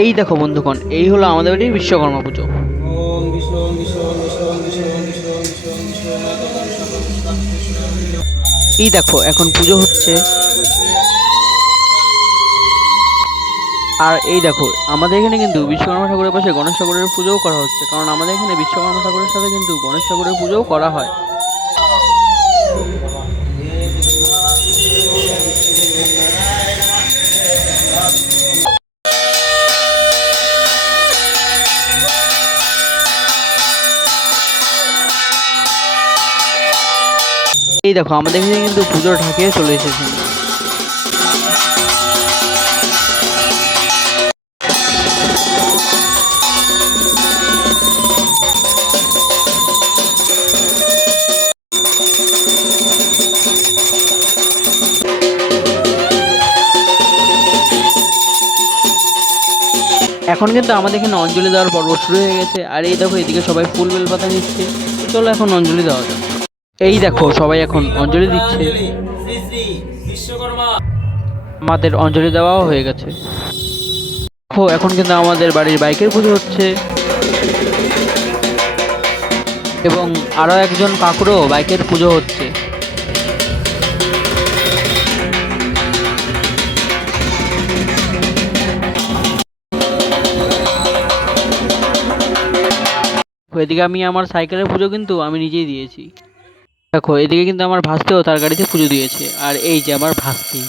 এই দেখো বন্ধুগণ, এই হলো আমাদের বাড়ির বিশ্বকর্মা পুজো। ওম বিষ্ণু ওম বিষ্ণু ওম বিষ্ণু ওম বিষ্ণু ওম বিষ্ণু ওম বিষ্ণু ওম বিষ্ণু। এই দেখো এখন পুজো হচ্ছে। আর এই দেখো আমাদের এখানে কিন্তু বিশ্বকর্মা ঠাকুরের পাশে গণেশ ঠাকুরের পুজোও করা হচ্ছে, কারণ আমাদের এখানে বিশ্বকর্মা ঠাকুরের সাথে কিন্তু গণেশ ঠাকুরের পুজোও করা হয়। এই দেখো আমাদের এখানে কিন্তু পুজোর ঢাকিয়ে চলে এসেছেন। এখন কিন্তু আমাদের এখানে অঞ্জলি দেওয়ার পর্ব শুরু হয়ে গেছে। আর এই দেখো এদিকে সবাই ফুল বেলপাতা নিচ্ছে। চলো এখন অঞ্জলি দেওয়া যাক। এই দেখো সবাই এখন অঞ্জলি দিচ্ছে। শ্রী শ্রী বিশ্বকর্মা। আমাদের অঞ্জলি দেওয়াও হয়ে গেছে। দেখো এখন কিন্তু আমাদের বাড়ির বাইকের পুজো হচ্ছে, এবং আরো একজন কাকুরও বাইকের পুজো হচ্ছে। এদিকে আমি আমার সাইকেলের পুজো কিন্তু আমি নিজেই দিয়েছি। দেখো এদিকে কিন্তু আমার ভাস্তেও তার গাড়িতে পুজো দিয়েছে। আর এই যে আমার ভাস্তি।